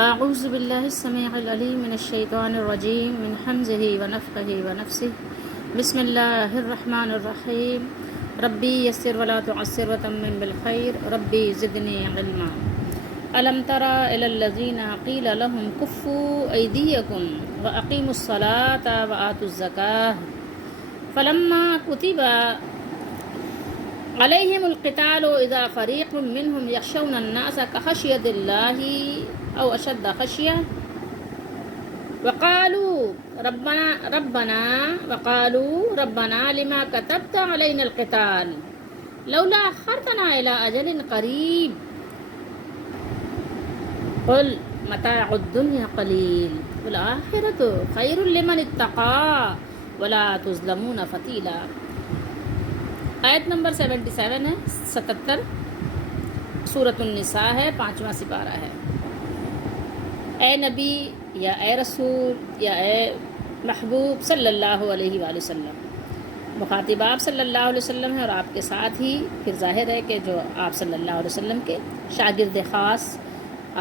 اعوذ باللہ السمیع العلیم من الشیطان الرجیم من حمزہ ونفخہ ونفثہ بسم اللہ الرحمن الرحیم ربی یسر ولا تعسر وتمم بالخیر ربی زدنی علما الم تر الی الذین قیل لهم کفوا ایدیکم واقیموا الصلاة وآتوا الزکاة فلما کتب علیہم القتال اذا فریق منهم یخشون الناس کخشیۃ اللہ او اشد خشیہ وقالوا ربنا لما كتبت علينا القتال لولا اخرتنا الى اجل قریب قل متاع الدنیا قلیل والآخرة خیر لمن اتقى ولا تظلمون فتیلا۔ آیت نمبر 77 ہے، 77 سورۃ النساء ہے، 5واں سپارہ ہے۔ اے نبی یا اے رسول یا اے محبوب صلی اللہ علیہ وآلہ وسلم، مخاطب آپ صلی اللہ علیہ وسلم ہے اور آپ کے ساتھ ہی پھر ظاہر ہے کہ جو آپ صلی اللہ علیہ وسلم کے شاگرد خاص،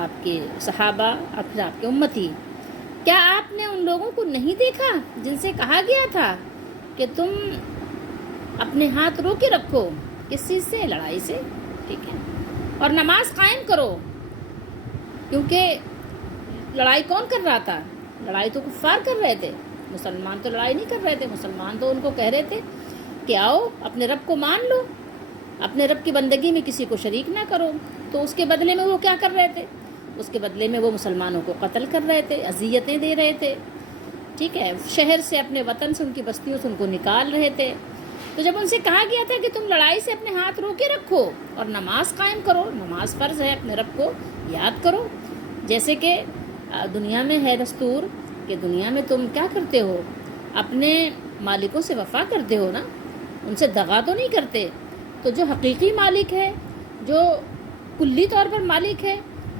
آپ کے صحابہ اور پھر آپ کے امتی، کیا آپ نے ان لوگوں کو نہیں دیکھا جن سے کہا گیا تھا کہ تم اپنے ہاتھ روکے رکھو؟ کس چیز سے؟ لڑائی سے، ٹھیک ہے، اور نماز قائم کرو، کیونکہ لڑائی کون کر رہا تھا؟ لڑائی تو کفار کر رہے تھے، مسلمان تو لڑائی نہیں کر رہے تھے۔ مسلمان تو ان کو کہہ رہے تھے کہ آؤ اپنے رب کو مان لو، اپنے رب کی بندگی میں کسی کو شریک نہ کرو۔ تو اس کے بدلے میں وہ کیا کر رہے تھے؟ اس کے بدلے میں وہ مسلمانوں کو قتل کر رہے تھے، اذیتیں دے رہے تھے، ٹھیک ہے، شہر سے، اپنے وطن سے، ان کی بستیوں سے ان کو نکال رہے تھے۔ تو جب ان سے کہا گیا تھا کہ تم لڑائی سے اپنے ہاتھ روکے رکھو اور نماز قائم کرو، نماز فرض ہے، اپنے رب کو یاد کرو، جیسے کہ دنیا میں ہے دستور کہ دنیا میں تم کیا کرتے ہو؟ اپنے مالکوں سے وفا کرتے ہو نا، ان سے دغا تو نہیں کرتے۔ تو جو حقیقی مالک ہے، جو کلی طور پر مالک ہے،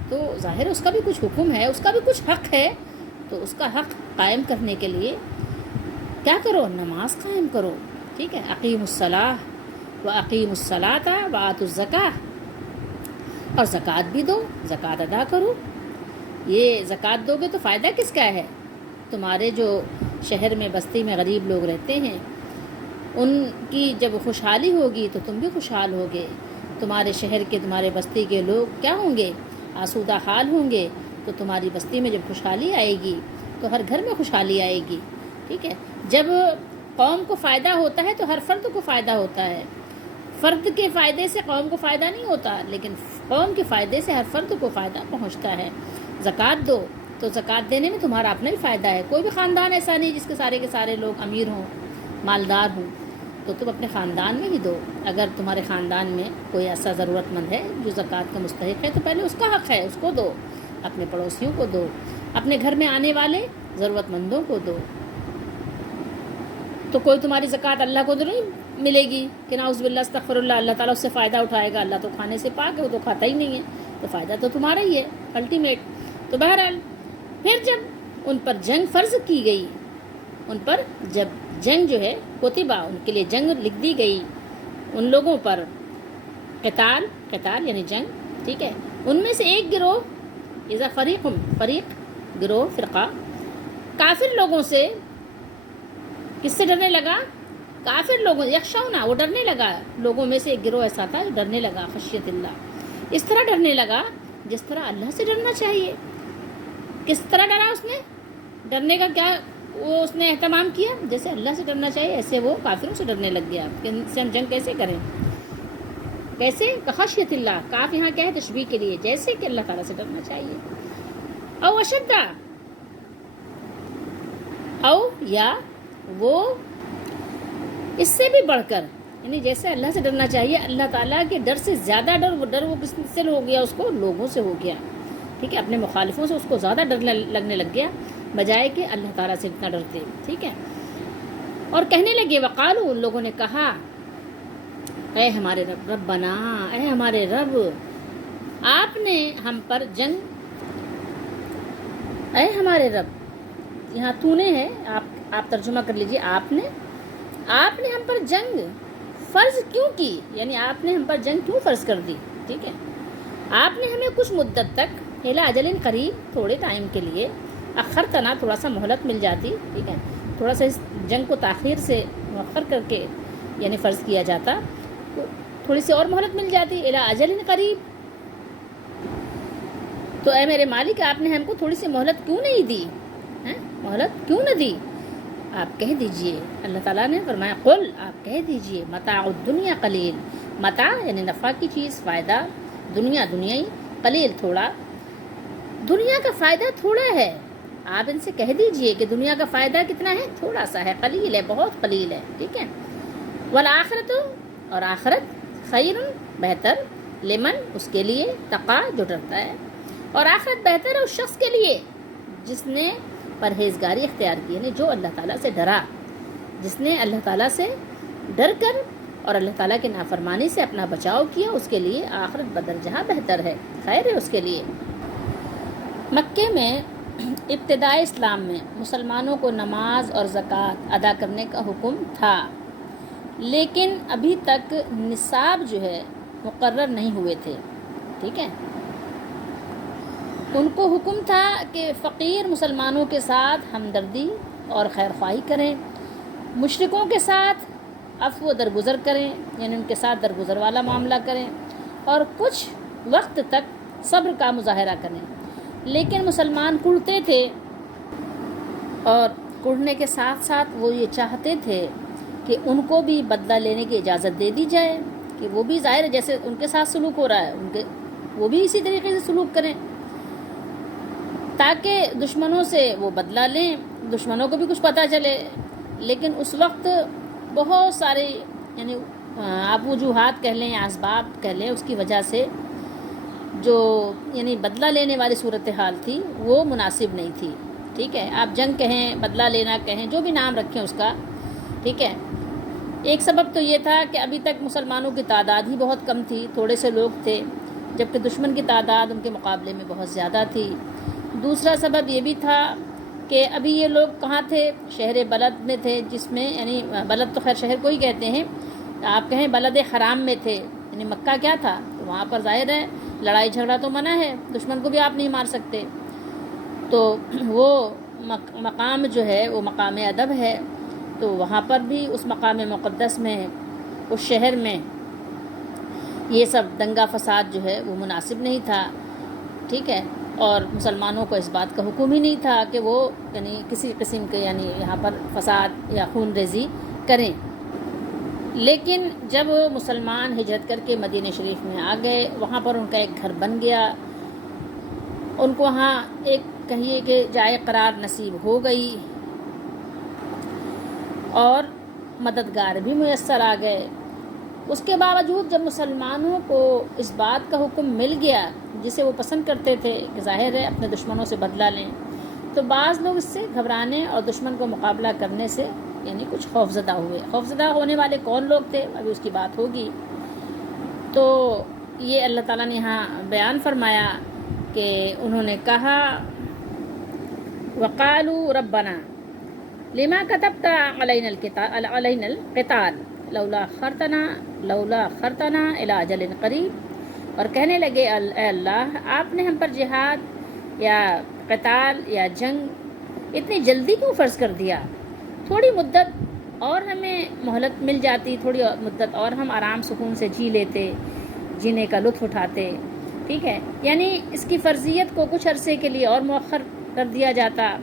تو ظاہر اس کا بھی کچھ حکم ہے، اس کا بھی کچھ حق ہے، تو اس کا حق قائم کرنے کے لیے کیا کرو؟ نماز قائم کرو، ٹھیک ہے، اقیم الصلاۃ واقیموا الصلاۃ وآتوا الزکاۃ، اور زکوٰۃ بھی دو، زکوٰۃ ادا کرو۔ یہ زکوٰۃ دو گے تو فائدہ کس کا ہے؟ تمہارے جو شہر میں، بستی میں غریب لوگ رہتے ہیں، ان کی جب خوشحالی ہوگی تو تم بھی خوشحال ہوگے، تمہارے شہر کے، تمہارے بستی کے لوگ کیا ہوں گے؟ آسودہ حال ہوں گے، تو تمہاری بستی میں جب خوشحالی آئے گی تو ہر گھر میں خوشحالی آئے گی، ٹھیک ہے۔ جب قوم کو فائدہ ہوتا ہے تو ہر فرد کو فائدہ ہوتا ہے، فرد کے فائدے سے قوم کو فائدہ نہیں ہوتا، لیکن قوم کے فائدے سے ہر فرد کو فائدہ پہنچتا ہے۔ زکوٰۃ دو تو زکوٰۃ دینے میں تمہارا اپنا بھی فائدہ ہے۔ کوئی بھی خاندان ایسا نہیں جس کے سارے لوگ امیر ہوں، مالدار ہوں، تو تم اپنے خاندان میں ہی دو۔ اگر تمہارے خاندان میں کوئی ایسا ضرورت مند ہے جو زکوٰۃ کا مستحق ہے تو پہلے اس کا حق ہے، اس کو دو، اپنے پڑوسیوں کو دو، اپنے گھر میں آنے والے ضرورت مندوں کو دو۔ تو کوئی تمہاری زکوٰۃ اللہ کو تو نہیں ملے گی کہ نعوذ باللہ استغفر اللہ، اللہ تعالیٰ اس سے فائدہ اٹھائے گا، اللہ تو کھانے سے پاک ہے، وہ تو کھاتا ہی نہیں ہے، تو فائدہ تو تمہارا ہی ہے الٹیمیٹ۔ تو بہرحال پھر جب ان پر جنگ فرض کی گئی، ان پر جب جنگ جو ہے کتبہ، ان کے لیے جنگ لکھ دی گئی، ان لوگوں پر قتال یعنی جنگ، ٹھیک ہے، ان میں سے ایک گروہ، اذا فریق گروہ، فرقہ، کافر لوگوں سے کس سے ڈرنے لگا؟ کافر لوگوں، یخشونا، وہ ڈرنے لگا، لوگوں میں سے ایک گروہ ایسا تھا جو ڈرنے لگا، خشیت اللہ، اس طرح ڈرنے لگا جس طرح اللہ سے ڈرنا چاہیے۔ کس طرح ڈرا اس نے؟ ڈرنے کا کیا وہ اس نے اہتمام کیا؟ جیسے اللہ سے ڈرنا چاہیے ایسے وہ کافروں سے ڈرنے لگ گیا کہ ان سے ہم جنگ کیسے کریں؟ کیسے؟ کخشیت اللہ، کاف یہاں کیا ہے؟ تشبیہ کے لیے، جیسے کہ اللہ تعالیٰ سے ڈرنا چاہیے۔ او اشدہ، او یا وہ اس سے بھی بڑھ کر، یعنی جیسے اللہ سے ڈرنا چاہیے، اللہ تعالیٰ کے ڈر سے زیادہ ڈر وہ کس سے ہو گیا؟ اس کو لوگوں سے ہو گیا، ٹھیک ہے، اپنے مخالفوں سے اس کو زیادہ ڈر لگنے لگ گیا بجائے کہ اللہ تعالیٰ سے اتنا ڈرتے، ٹھیک ہے۔ اور کہنے لگے، وقالو، ان لوگوں نے کہا، اے ہمارے رب، ربنا، اے ہمارے رب، آپ نے ہم پر جنگ، اے ہمارے رب، یہاں تو نے ہے، آپ ترجمہ کر لیجئے، آپ نے ہم پر جنگ فرض کیوں کی؟ یعنی آپ نے ہم پر جنگ کیوں فرض کر دی؟ ٹھیک ہے، آپ نے ہمیں کچھ مدت تک الی اجل قریب، تھوڑے ٹائم کے لیے، اخرتنا تھوڑا سا مہلت مل جاتی، ٹھیک ہے، تھوڑا سا اس جنگ کو تاخیر سے مؤخر کر کے یعنی فرض کیا جاتا، تھوڑی سی اور مہلت مل جاتی، الی اجل قریب، تو اے میرے مالک آپ نے ہم کو تھوڑی سی مہلت کیوں نہیں دی، مہلت کیوں نہ دی؟ آپ کہہ دیجئے، اللہ تعالیٰ نے فرمایا قل، آپ کہہ دیجئے، متاع الدنیا قلیل، متاع یعنی نفع کی چیز، فائدہ، دنیا دنیائی، قلیل تھوڑا، دنیا کا فائدہ تھوڑا ہے، آپ ان سے کہہ دیجئے کہ دنیا کا فائدہ کتنا ہے، تھوڑا سا ہے، قلیل ہے، بہت قلیل ہے، ٹھیک ہے، والآخرت، اور آخرت، خیر بہتر، لمن اس کے لیے، تقا جو ڈرتا ہے، اور آخرت بہتر ہے اس شخص کے لیے جس نے پرہیزگاری اختیار کی، یعنی جو اللہ تعالیٰ سے ڈرا، جس نے اللہ تعالیٰ سے ڈر کر اور اللہ تعالیٰ کی نافرمانی سے اپنا بچاؤ کیا، اس کے لیے آخرت بدرجہ بہتر ہے، خیر ہے اس کے لیے۔ مکے میں ابتدائی اسلام میں مسلمانوں کو نماز اور زکوٰۃ ادا کرنے کا حکم تھا، لیکن ابھی تک نصاب جو ہے مقرر نہیں ہوئے تھے، ٹھیک ہے، ان کو حکم تھا کہ فقیر مسلمانوں کے ساتھ ہمدردی اور خیر خواہی کریں، مشرکوں کے ساتھ عفو و درگزر کریں، یعنی ان کے ساتھ درگزر والا معاملہ کریں، اور کچھ وقت تک صبر کا مظاہرہ کریں، لیکن مسلمان کڑتے تھے، اور کڑنے کے ساتھ ساتھ وہ یہ چاہتے تھے کہ ان کو بھی بدلہ لینے کی اجازت دے دی جائے، کہ وہ بھی ظاہر جیسے ان کے ساتھ سلوک ہو رہا ہے وہ بھی اسی طریقے سے سلوک کریں، تاکہ دشمنوں سے وہ بدلہ لیں، دشمنوں کو بھی کچھ پتہ چلے۔ لیکن اس وقت بہت سارے یعنی آپ وجوہات کہہ لیں یا اسباب کہہ لیں، اس کی وجہ سے جو یعنی بدلہ لینے والی صورتحال تھی وہ مناسب نہیں تھی، ٹھیک ہے، آپ جنگ کہیں، بدلہ لینا کہیں، جو بھی نام رکھیں اس کا، ٹھیک ہے۔ ایک سبب تو یہ تھا کہ ابھی تک مسلمانوں کی تعداد ہی بہت کم تھی، تھوڑے سے لوگ تھے، جبکہ دشمن کی تعداد ان کے مقابلے میں بہت زیادہ تھی۔ دوسرا سبب یہ بھی تھا کہ ابھی یہ لوگ کہاں تھے، شہر بلد میں تھے، جس میں یعنی بلد تو خیر شہر کو ہی کہتے ہیں، آپ کہیں بلد حرام میں تھے، یعنی مکہ کیا تھا، تو وہاں پر ظاہر ہے لڑائی جھگڑا تو منع ہے، دشمن کو بھی آپ نہیں مار سکتے، تو وہ مقام جو ہے وہ مقام ادب ہے، تو وہاں پر بھی اس مقام مقدس میں، اس شہر میں یہ سب دنگا فساد جو ہے وہ مناسب نہیں تھا، ٹھیک ہے، اور مسلمانوں کو اس بات کا حکم ہی نہیں تھا کہ وہ یعنی کسی قسم کے یعنی یہاں پر فساد یا خون ریزی کریں۔ لیکن جب مسلمان ہجرت کر کے مدینہ شریف میں آ گئے، وہاں پر ان کا ایک گھر بن گیا، ان کو وہاں ایک کہیے کہ جائے قرار نصیب ہو گئی، اور مددگار بھی میسر آ گئے۔ اس کے باوجود جب مسلمانوں کو اس بات کا حکم مل گیا جسے وہ پسند کرتے تھے کہ ظاہر ہے اپنے دشمنوں سے بدلہ لیں، تو بعض لوگ اس سے گھبرانے اور دشمن کو مقابلہ کرنے سے یعنی کچھ خوفزدہ ہوئے۔ خوفزدہ ہونے والے کون لوگ تھے، ابھی اس کی بات ہوگی۔ تو یہ اللہ تعالیٰ نے یہاں بیان فرمایا کہ انہوں نے کہا وقالوا ربنا لما كتبت علينا القتال لولا خرتنا الى اجل قریب، اور کہنے لگے اے اللہ آپ نے ہم پر جہاد یا قتال یا جنگ اتنی جلدی کیوں فرض کر دیا، تھوڑی مدت اور ہمیں مہلت مل جاتی، تھوڑی مدت اور ہم آرام سکون سے جی لیتے، جینے کا لطف اٹھاتے، ٹھیک ہے، یعنی اس کی فرضیت کو کچھ عرصے کے لیے اور مؤخر کر دیا جاتا،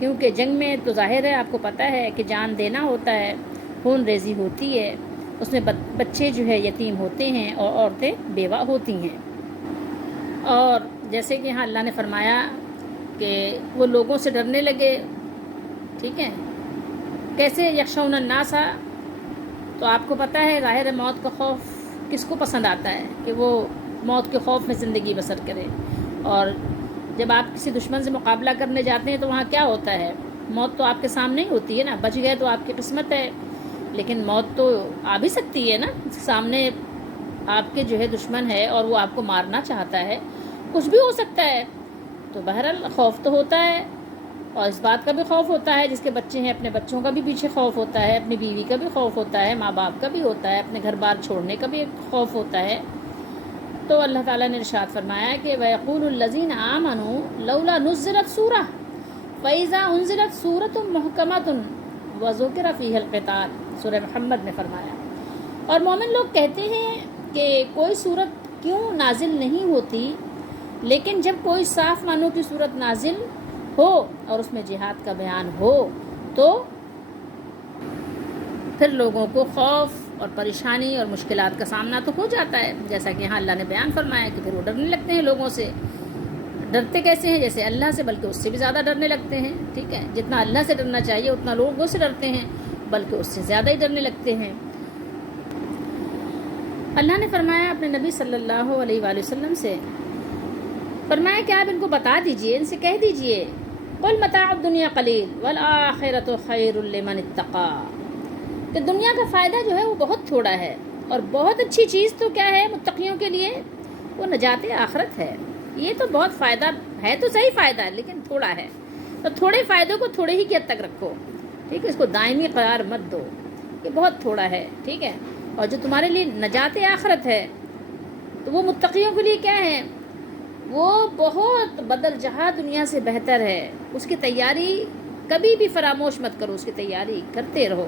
کیونکہ جنگ میں تو ظاہر ہے آپ کو پتہ ہے کہ جان دینا ہوتا ہے، خون ریزی ہوتی ہے، اس میں بچے جو ہے یتیم ہوتے ہیں اور عورتیں بیوہ ہوتی ہیں، اور جیسے کہ یہاں اللہ نے فرمایا کہ وہ لوگوں سے ڈرنے لگے، ٹھیک ہے، کیسے یخشون الناس، تو آپ کو پتہ ہے ظاہر ہے موت کا خوف کس کو پسند آتا ہے کہ وہ موت کے خوف میں زندگی بسر کرے، اور جب آپ کسی دشمن سے مقابلہ کرنے جاتے ہیں تو وہاں کیا ہوتا ہے، موت تو آپ کے سامنے ہی ہوتی ہے نا، بچ گئے تو آپ کی قسمت ہے، لیکن موت تو آ بھی سکتی ہے نا، سامنے آپ کے جو ہے دشمن ہے اور وہ آپ کو مارنا چاہتا ہے، کچھ بھی ہو سکتا ہے، تو بہرحال خوف تو ہوتا ہے، اور اس بات کا بھی خوف ہوتا ہے، جس کے بچے ہیں اپنے بچوں کا بھی پیچھے خوف ہوتا ہے، اپنی بیوی کا بھی خوف ہوتا ہے، ماں باپ کا بھی ہوتا ہے، اپنے گھر بار چھوڑنے کا بھی ایک خوف ہوتا ہے، تو اللہ تعالیٰ نے ارشاد فرمایا کہ وَيَقُولُ الَّذِينَ آمَنُوا لَوْلَا نُزِّلَتْ سُورَةٌ فَإِذَا أُنزِلَتْ سُورَةٌ مُحْكَمَةٌ وَذُكِرَ فِيهَا الْقِتَالُ، سورہ محمد میں فرمایا، اور مومن لوگ کہتے ہیں کہ کوئی صورت کیوں نازل نہیں ہوتی، لیکن جب کوئی صاف معنوں کی صورت نازل ہو اور اس میں جہاد کا بیان ہو تو پھر لوگوں کو خوف اور پریشانی اور مشکلات کا سامنا تو ہو جاتا ہے، جیسا کہ یہاں اللہ نے بیان فرمایا کہ پھر وہ ڈرنے لگتے ہیں لوگوں سے۔ ڈرتے کیسے ہیں؟ جیسے اللہ سے، بلکہ اس سے بھی زیادہ ڈرنے لگتے ہیں، ٹھیک ہے، جتنا اللہ سے ڈرنا چاہیے اتنا لوگوں سے ڈرتے ہیں، بلکہ اس سے زیادہ ہی ڈرنے لگتے ہیں۔ اللہ نے فرمایا اپنے نبی صلی اللہ علیہ وآلہ وسلم سے، فرمایا کہ آپ ان کو بتا دیجئے، ان سے کہہ دیجئے قُلْ مَتَاعُ الدُّنْيَا قَلِيلٌ وَالْآخِرَةُ خَيْرٌ لِّمَنِ اتَّقَىٰ، کہ دنیا کا فائدہ جو ہے وہ بہت تھوڑا ہے، اور بہت اچھی چیز تو کیا ہے متقیوں کے لیے؟ وہ نجات آخرت ہے۔ یہ تو بہت فائدہ ہے، تو صحیح فائدہ ہے لیکن تھوڑا ہے، تو تھوڑے فائدوں کو تھوڑے ہی کی حد تک رکھو، ٹھیک ہے، اس کو دائمی قرار مت دو، یہ بہت تھوڑا ہے، ٹھیک ہے۔ اور جو تمہارے لیے نجات آخرت ہے تو وہ متقیوں کے لیے کیا ہے؟ وہ بہت بدل جہاں دنیا سے بہتر ہے، اس کی تیاری کبھی بھی فراموش مت کرو، اس کی تیاری کرتے رہو۔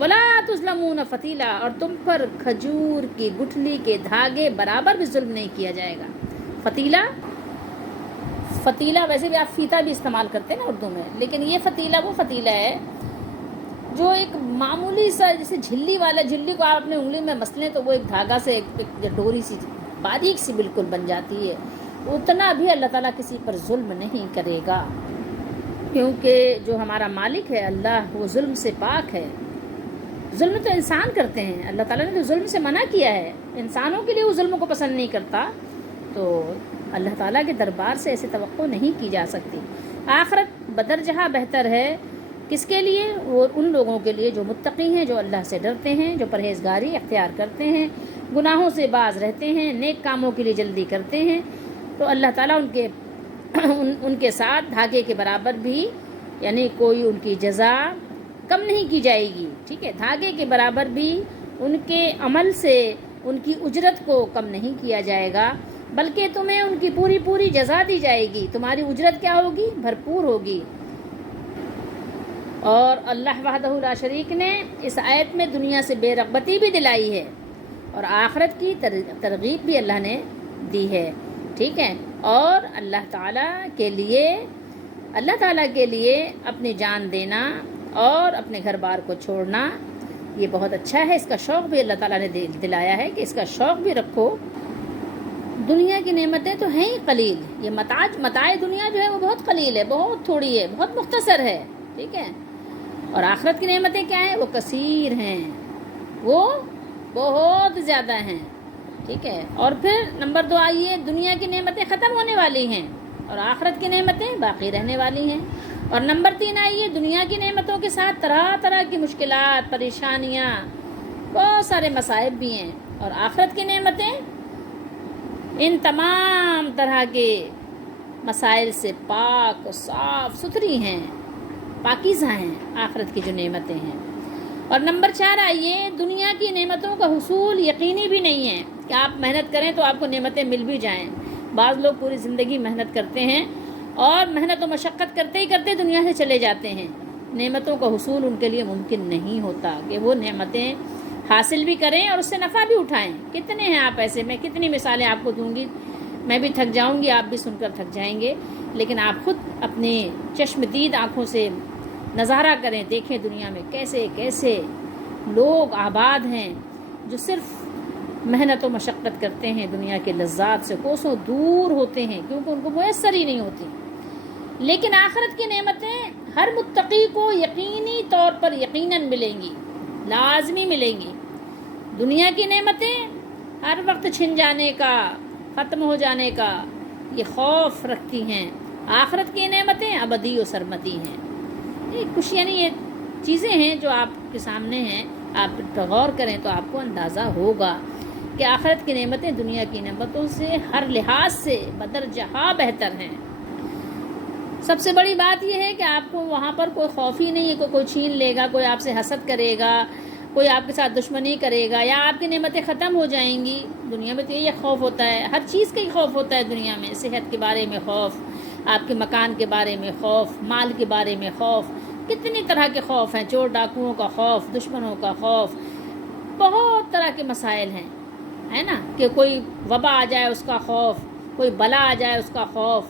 وَلَا تُظْلَمُونَ فَتِيلًا، اور تم پر کھجور کی گٹھلی کے دھاگے برابر بھی ظلم نہیں کیا جائے گا۔ فتیلہ ویسے بھی آپ فیتا بھی استعمال کرتے ہیں نا اردو میں، لیکن یہ فتیلہ وہ فتیلہ ہے جو ایک معمولی سا جیسے جھلی والا، جھلی کو آپ اپنے انگلی میں مسلیں تو وہ ایک دھاگا سے ایک ڈوری سی باریک سی بالکل بن جاتی ہے، اتنا بھی اللہ تعالیٰ کسی پر ظلم نہیں کرے گا، کیونکہ جو ہمارا مالک ہے اللہ وہ ظلم سے پاک ہے۔ ظلم تو انسان کرتے ہیں، اللہ تعالیٰ نے تو ظلم سے منع کیا ہے، انسانوں کے لیے وہ ظلم کو پسند نہیں کرتا، تو اللہ تعالیٰ کے دربار سے ایسے توقع نہیں کی جا سکتی۔ آخرت بدرجہ بہتر ہے، کس کے لیے؟ وہ ان لوگوں کے لیے جو متقی ہیں، جو اللہ سے ڈرتے ہیں، جو پرہیزگاری اختیار کرتے ہیں، گناہوں سے باز رہتے ہیں، نیک کاموں کے لیے جلدی کرتے ہیں، تو اللہ تعالیٰ ان کے ساتھ دھاگے کے برابر بھی، یعنی کوئی ان کی جزا کم نہیں کی جائے گی، ٹھیک ہے، دھاگے کے برابر بھی ان کے عمل سے ان کی اجرت کو کم نہیں کیا جائے گا، بلکہ تمہیں ان کی پوری جزا دی جائے گی، تمہاری اجرت کیا ہوگی؟ بھرپور ہوگی۔ اور اللہ وحدہ لا شریک نے اس آیت میں دنیا سے بے رغبتی بھی دلائی ہے اور آخرت کی ترغیب بھی اللہ نے دی ہے، ٹھیک ہے، اور اللہ تعالیٰ کے لیے اپنی جان دینا اور اپنے گھر بار کو چھوڑنا یہ بہت اچھا ہے، اس کا شوق بھی اللہ تعالیٰ نے دلایا ہے کہ اس کا شوق بھی رکھو۔ دنیا کی نعمتیں تو ہیں ہی قلیل، یہ متاع دنیا جو ہے وہ بہت قلیل ہے، بہت تھوڑی ہے، بہت مختصر ہے، ٹھیک ہے، اور آخرت کی نعمتیں کیا ہیں؟ وہ کثیر ہیں، وہ بہت زیادہ ہیں، ٹھیک ہے۔ اور پھر نمبر 2 آئیے، دنیا کی نعمتیں ختم ہونے والی ہیں اور آخرت کی نعمتیں باقی رہنے والی ہیں۔ اور نمبر 3 آئیے، دنیا کی نعمتوں کے ساتھ طرح طرح کی مشکلات، پریشانیاں، بہت سارے مصائب بھی ہیں، اور آخرت کی نعمتیں ان تمام طرح کے مسائل سے پاک و صاف ستھری ہیں، پاکیزہ ہیں آخرت کی جو نعمتیں ہیں۔ اور نمبر 4 آئیے، دنیا کی نعمتوں کا حصول یقینی بھی نہیں ہے کہ آپ محنت کریں تو آپ کو نعمتیں مل بھی جائیں۔ بعض لوگ پوری زندگی محنت کرتے ہیں اور محنت و مشقت کرتے ہی کرتے دنیا سے چلے جاتے ہیں، نعمتوں کا حصول ان کے لیے ممکن نہیں ہوتا کہ وہ نعمتیں حاصل بھی کریں اور اس سے نفع بھی اٹھائیں۔ کتنے ہیں آپ ایسے؟ میں کتنی مثالیں آپ کو دوں گی، میں بھی تھک جاؤں گی، آپ بھی سن کر تھک جائیں گے، لیکن آپ خود اپنے چشم دید آنکھوں سے نظارہ کریں، دیکھیں دنیا میں کیسے کیسے لوگ آباد ہیں جو صرف محنت و مشقت کرتے ہیں، دنیا کے لذات سے کوسوں دور ہوتے ہیں کیونکہ ان کو میسر ہی نہیں ہوتی۔ لیکن آخرت کی نعمتیں ہر متقی کو یقینی طور پر یقیناً ملیں گی، لازمی ملیں گی۔ دنیا کی نعمتیں ہر وقت چھن جانے کا، ختم ہو جانے کا یہ خوف رکھتی ہیں، آخرت کی نعمتیں ابدی و سرمدی ہیں۔ یہ کچھ یعنی یہ چیزیں ہیں جو آپ کے سامنے ہیں، آپ پر غور کریں تو آپ کو اندازہ ہوگا کہ آخرت کی نعمتیں دنیا کی نعمتوں سے ہر لحاظ سے بدرجہ بہتر ہیں۔ سب سے بڑی بات یہ ہے کہ آپ کو وہاں پر کوئی خوف ہی نہیں ہے کہ کوئی چھین لے گا، کوئی آپ سے حسد کرے گا، کوئی آپ کے ساتھ دشمنی کرے گا یا آپ کی نعمتیں ختم ہو جائیں گی. دنیا میں تو یہ خوف ہوتا ہے، ہر چیز کا ہی خوف ہوتا ہے دنیا میں. صحت کے بارے میں خوف، آپ کے مکان کے بارے میں خوف، مال کے بارے میں خوف، کتنی طرح کے خوف ہیں. چور ڈاکوؤں کا خوف، دشمنوں کا خوف، بہت طرح کے مسائل ہیں، ہے نا. کہ کوئی وبا آ جائے اس کا خوف، کوئی بلا آ جائے اس کا خوف،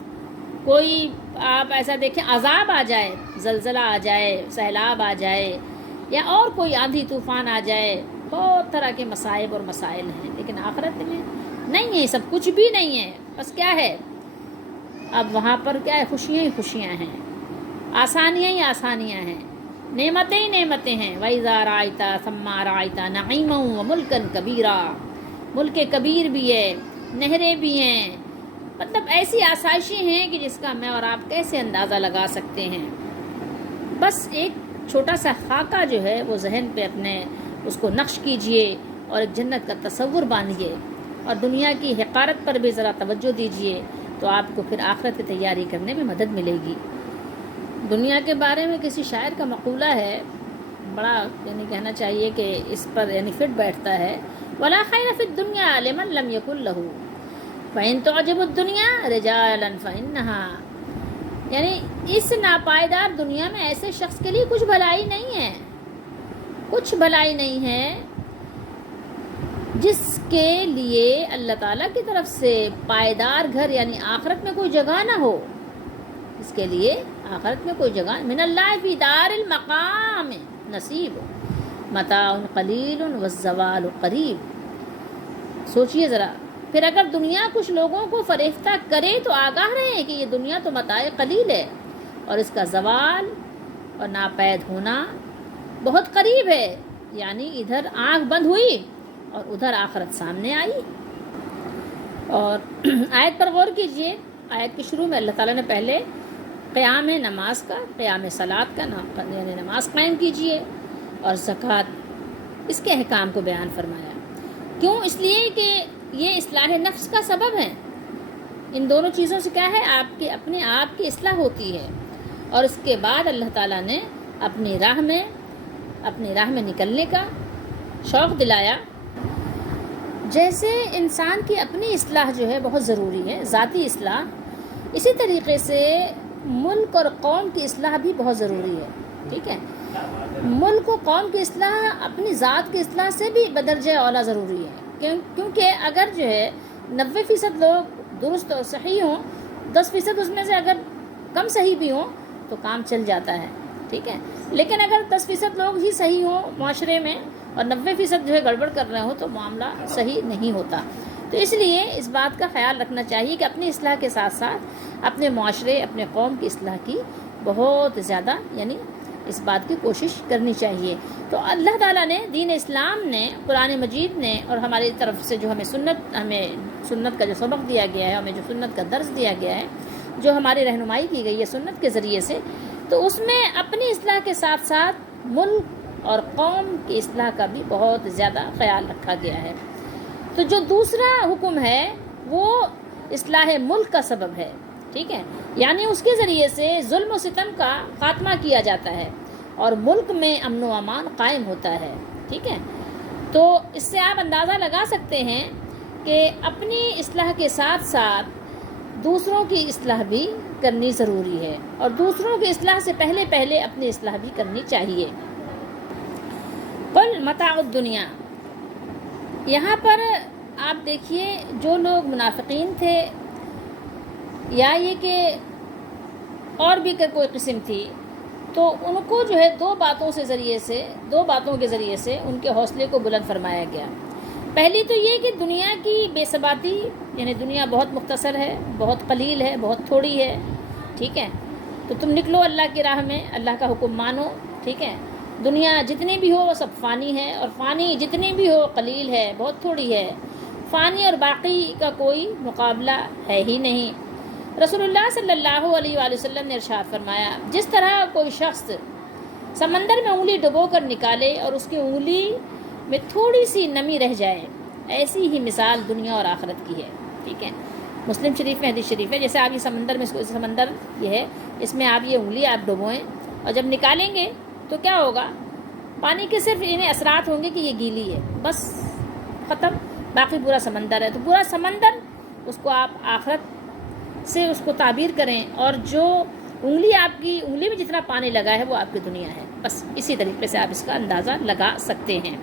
کوئی آپ ایسا دیکھیں عذاب آ جائے، زلزلہ آ جائے، سیلاب آ جائے، یا اور کوئی آندھی طوفان آ جائے. بہت طرح کے مصائب اور مسائل ہیں. لیکن آخرت میں نہیں ہے، سب کچھ بھی نہیں ہے. بس کیا ہے، اب وہاں پر کیا ہے، خوشیاں ہی خوشیاں ہیں، آسانیاں ہی آسانیاں ہیں، نعمتیں ہی نعمتیں ہیں. وَإِذَا رَأَيْتَ ثَمَّ رَأَيْتَ نَعِيمًا وَمُلْكًا كَبِيرًا. ملک کبیر بھی ہے، نہریں بھی ہیں، مطلب ایسی آسائشیں ہیں کہ جس کا میں اور آپ کیسے اندازہ لگا سکتے ہیں. بس ایک چھوٹا سا خاکہ جو ہے وہ ذہن پہ اپنے اس کو نقش کیجئے اور ایک جنت کا تصور باندھیے، اور دنیا کی حقارت پر بھی ذرا توجہ دیجئے، تو آپ کو پھر آخرت کی تیاری کرنے میں مدد ملے گی. دنیا کے بارے میں کسی شاعر کا مقولہ ہے، بڑا یعنی کہنا چاہیے کہ اس پر یعنی فٹ بیٹھتا ہے. وَلَا خَيْرَ فِي الدُّنْيَا لِمَنْ لَمْ يَكُنْ لَهُ فَإِنْ تُعْجِبُ الدُّنْيَا رِجَالًا فَإِنَّهَا. یعنی اس ناپائیدار دنیا میں ایسے شخص کے لیے کچھ بھلائی نہیں ہے، کچھ بھلائی نہیں ہے جس کے لیے اللہ تعالیٰ کی طرف سے پائیدار گھر یعنی آخرت میں کوئی جگہ نہ ہو. اس کے لیے آخرت میں کوئی جگہ. من اللہ فی دار المقام نصیب متاع قلیل والزوال قریب. سوچئے ذرا، پھر اگر دنیا کچھ لوگوں کو فریفتہ کرے تو آگاہ رہیں کہ یہ دنیا تو متاع قلیل ہے اور اس کا زوال اور ناپید ہونا بہت قریب ہے. یعنی ادھر آنکھ بند ہوئی اور ادھر آخرت سامنے آئی. اور آیت پر غور کیجئے. آیت کے شروع میں اللہ تعالیٰ نے پہلے قیام نماز کا، قیام صلاۃ کا یعنی نماز قائم کیجئے، اور زکوٰۃ، اس کے احکام کو بیان فرمایا. کیوں؟ اس لیے کہ یہ اصلاح نفس کا سبب ہے. ان دونوں چیزوں سے کیا ہے، آپ کے اپنے آپ کی اصلاح ہوتی ہے. اور اس کے بعد اللہ تعالیٰ نے اپنی راہ میں نکلنے کا شوق دلایا. جیسے انسان کی اپنی اصلاح جو ہے بہت ضروری ہے، ذاتی اصلاح، اسی طریقے سے ملک اور قوم کی اصلاح بھی بہت ضروری ہے. ٹھیک ہے، ملک و قوم کی اصلاح اپنی ذات کی اصلاح سے بھی بدرجہ اولا ضروری ہے. کیونکہ اگر جو ہے 90% لوگ درست اور صحیح ہوں، 10% اس میں سے اگر کم صحیح بھی ہوں تو کام چل جاتا ہے. ٹھیک ہے، لیکن اگر 10% لوگ ہی صحیح ہوں معاشرے میں اور 90% جو ہے گڑبڑ کر رہے ہوں تو معاملہ صحیح نہیں ہوتا. تو اس لیے اس بات کا خیال رکھنا چاہیے کہ اپنی اصلاح کے ساتھ ساتھ اپنے معاشرے، اپنے قوم کی اصلاح کی بہت زیادہ یعنی اس بات کی کوشش کرنی چاہیے. تو اللہ تعالیٰ نے، دین اسلام نے، قرآن مجید نے، اور ہماری طرف سے جو ہمیں سنت کا جو سبق دیا گیا ہے، ہمیں جو سنت کا درس دیا گیا ہے، جو ہماری رہنمائی کی گئی ہے سنت کے ذریعے سے، تو اس میں اپنی اصلاح کے ساتھ ساتھ ملک اور قوم کی اصلاح کا بھی بہت زیادہ خیال رکھا گیا ہے. تو جو دوسرا حکم ہے وہ اصلاح ملک کا سبب ہے. ٹھیک ہے، یعنی اس کے ذریعے سے ظلم و ستم کا خاتمہ کیا جاتا ہے اور ملک میں امن و امان قائم ہوتا ہے. ٹھیک ہے، تو اس سے آپ اندازہ لگا سکتے ہیں کہ اپنی اصلاح کے ساتھ ساتھ دوسروں کی اصلاح بھی کرنی ضروری ہے، اور دوسروں کی اصلاح سے پہلے اپنی اصلاح بھی کرنی چاہیے. قل متاع الدنیا، یہاں پر آپ دیکھیے جو لوگ منافقین تھے یا یہ کہ اور بھی کوئی قسم تھی، تو ان کو جو ہے دو باتوں کے ذریعے سے ان کے حوصلے کو بلند فرمایا گیا. پہلی تو یہ کہ دنیا کی بے ثباتی، یعنی دنیا بہت مختصر ہے، بہت قلیل ہے، بہت تھوڑی ہے. ٹھیک ہے، تو تم نکلو اللہ کی راہ میں، اللہ کا حکم مانو. ٹھیک ہے، دنیا جتنی بھی ہو وہ سب فانی ہے، اور فانی جتنی بھی ہو قلیل ہے، بہت تھوڑی ہے. فانی اور باقی کا کوئی مقابلہ ہے ہی نہیں. رسول اللہ صلی اللہ علیہ وآلہ وسلم نے ارشاد فرمایا، جس طرح کوئی شخص سمندر میں انگلی ڈبو کر نکالے اور اس کی انگلی میں تھوڑی سی نمی رہ جائے، ایسی ہی مثال دنیا اور آخرت کی ہے. ٹھیک ہے، مسلم شریف میں حدیث شریف ہے. جیسے آپ یہ سمندر یہ ہے، اس میں آپ یہ انگلی آپ ڈبوئیں اور جب نکالیں گے تو کیا ہوگا، پانی کے صرف انہیں اثرات ہوں گے کہ یہ گیلی ہے، بس ختم، باقی پورا سمندر ہے۔ تو پورا سمندر اس کو آپ آخرت سے اس کو تعبیر کریں، اور جو انگلی آپ کی انگلی میں جتنا پانی لگا ہے وہ آپ کی دنیا ہے، بس اسی طریقے سے آپ اس کا اندازہ لگا سکتے ہیں۔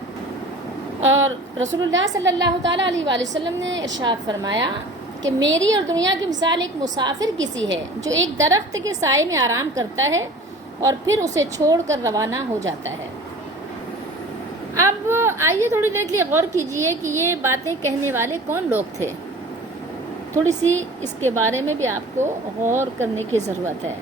اور رسول اللہ صلی اللہ تعالیٰ علیہ وآلہ وسلم نے ارشاد فرمایا کہ میری اور دنیا کی مثال ایک مسافر کی سی ہے جو ایک درخت کے سائے میں آرام کرتا ہے اور پھر اسے چھوڑ کر روانہ ہو جاتا ہے۔ اب آئیے تھوڑی دیر کے لیے غور کیجئے کہ یہ باتیں کہنے والے کون لوگ تھے، تھوڑی سی اس کے بارے میں بھی آپ کو غور کرنے کی ضرورت ہے۔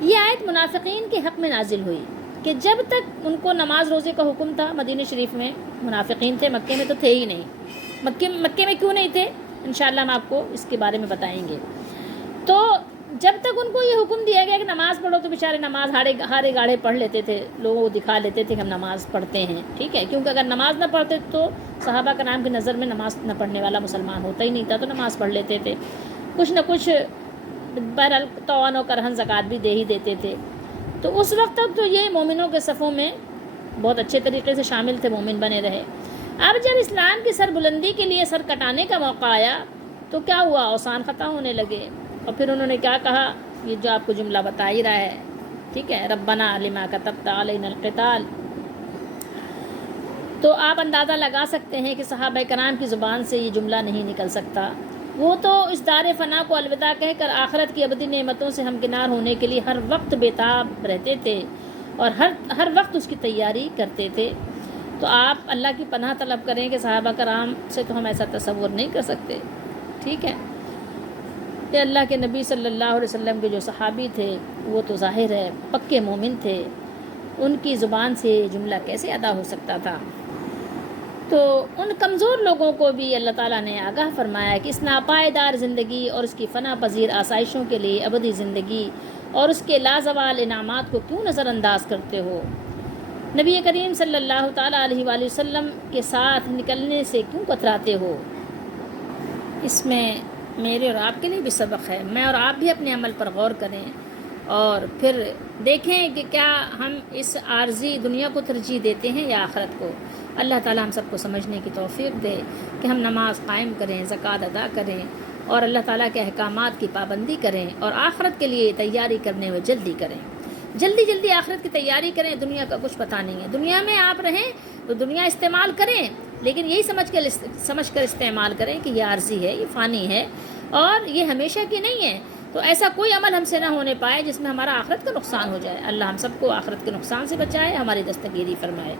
یہ آیت منافقین کے حق میں نازل ہوئی کہ جب تک ان کو نماز روزے کا حکم تھا، مدینہ شریف میں منافقین تھے، مکے میں تو تھے ہی نہیں۔ مکے میں کیوں نہیں تھے انشاءاللہ ہم آپ کو اس کے بارے میں بتائیں گے۔ تو جب تک ان کو یہ حکم دیا گیا کہ نماز پڑھو تو بیچارے نماز ہارے گاڑے پڑھ لیتے تھے، لوگوں کو دکھا لیتے تھے کہ ہم نماز پڑھتے ہیں، ٹھیک ہے، کیونکہ اگر نماز نہ پڑھتے تو صحابہ کرام کی نظر میں نماز نہ پڑھنے والا مسلمان ہوتا ہی نہیں تھا، تو نماز پڑھ لیتے تھے، کچھ نہ کچھ بہرحال طوعاً و کرہن زکوٰۃ بھی دے ہی دیتے تھے۔ تو اس وقت تک تو یہ مومنوں کے صفوں میں بہت اچھے طریقے سے شامل تھے، مومن بنے رہے۔ اب جب اسلام کی سر بلندی کے لیے سر کٹانے کا موقع آیا تو کیا ہوا، اوثان ختم ہونے لگے، اور پھر انہوں نے کیا کہا، یہ جو آپ کو جملہ بتا ہی رہا ہے، ٹھیک ہے، ربنا لما کتبت علینا القتال۔ تو آپ اندازہ لگا سکتے ہیں کہ صحابہ کرام کی زبان سے یہ جملہ نہیں نکل سکتا۔ وہ تو اس دار فنا کو الوداع کہہ کر آخرت کی ابدی نعمتوں سے ہمکنار ہونے کے لیے ہر وقت بےتاب رہتے تھے اور ہر وقت اس کی تیاری کرتے تھے۔ تو آپ اللہ کی پناہ طلب کریں کہ صحابہ کرام سے تو ہم ایسا تصور نہیں کر سکتے، ٹھیک ہے۔ کہ اللہ کے نبی صلی اللہ علیہ وسلم کے جو صحابی تھے وہ تو ظاہر ہے پکے مومن تھے، ان کی زبان سے یہ جملہ کیسے ادا ہو سکتا تھا؟ تو ان کمزور لوگوں کو بھی اللہ تعالیٰ نے آگاہ فرمایا کہ اس ناپائیدار زندگی اور اس کی فنا پذیر آسائشوں کے لیے ابدی زندگی اور اس کے لازوال انعامات کو کیوں نظر انداز کرتے ہو؟ نبی کریم صلی اللہ تعالیٰ علیہ وآلہ وسلم کے ساتھ نکلنے سے کیوں کتراتے ہو؟ اس میں میرے اور آپ کے لیے بھی سبق ہے، میں اور آپ بھی اپنے عمل پر غور کریں اور پھر دیکھیں کہ کیا ہم اس عارضی دنیا کو ترجیح دیتے ہیں یا آخرت کو۔ اللہ تعالیٰ ہم سب کو سمجھنے کی توفیق دے کہ ہم نماز قائم کریں، زکوٰۃ ادا کریں اور اللہ تعالیٰ کے احکامات کی پابندی کریں، اور آخرت کے لیے تیاری کرنے میں جلدی کریں، جلدی آخرت کی تیاری کریں۔ دنیا کا کچھ پتہ نہیں ہے، دنیا میں آپ رہیں تو دنیا استعمال کریں، لیکن یہی سمجھ کر استعمال کریں کہ یہ عارضی ہے، یہ فانی ہے اور یہ ہمیشہ کی نہیں ہے۔ تو ایسا کوئی عمل ہم سے نہ ہونے پائے جس میں ہمارا آخرت کا نقصان ہو جائے۔ اللہ ہم سب کو آخرت کے نقصان سے بچائے، ہماری دستگیری فرمائے۔